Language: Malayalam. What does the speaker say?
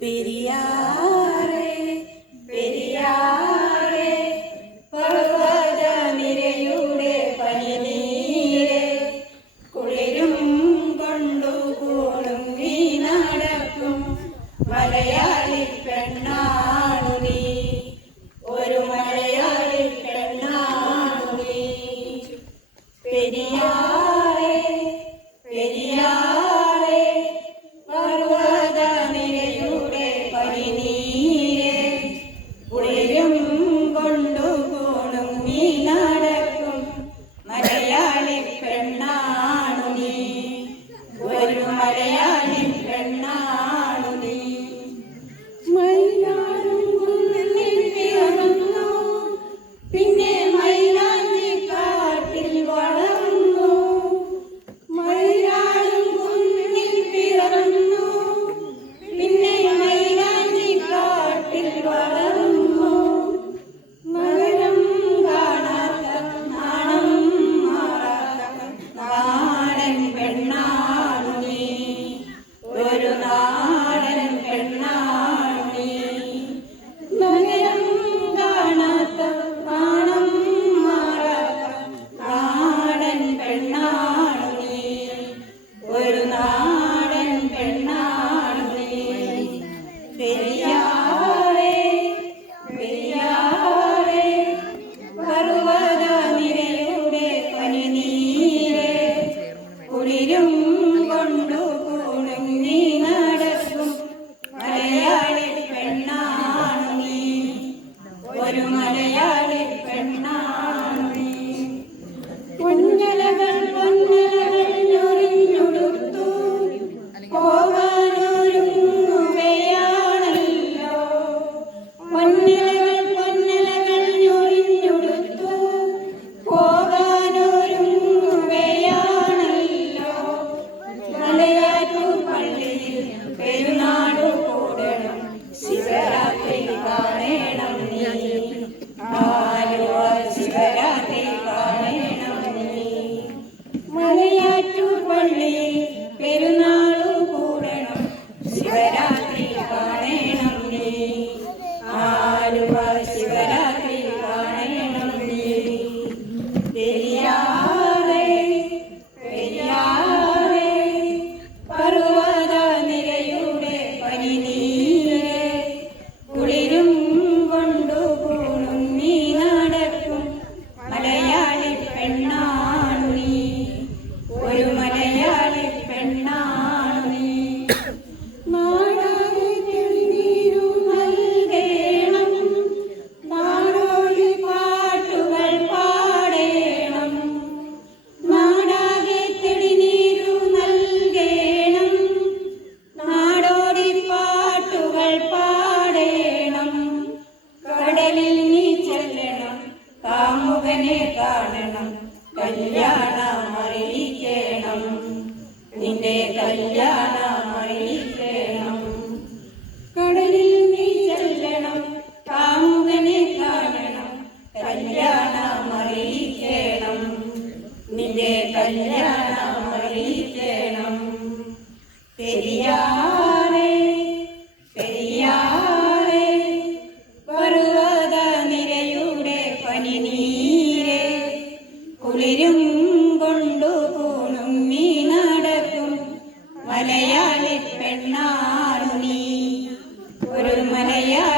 പെരിയാറേ പെരിയാറേ പർവത നിരയുടെ പനിനീരെ കുളിരും കൊണ്ടു കൂടുങ്ങി നടക്കും മലയാളി പെണ്ണാണു നീ. ഒരു മലയാളി പെണ്ണാണു നീ. പെരിയാ പെണ്ണാണ് ഒരു മലയാളി കാണണം കല്യാണം നിന്റെ കല്യാണം അറിയിക്കണം കടലിൽ നീ കാണണം കല്യാണം നിന്റെ കല്യാണം അറിയിക്കണം പെരിയാ കൊണ്ടുപോണും നീ നടക്കും. നീ. ഒരു മലയാളി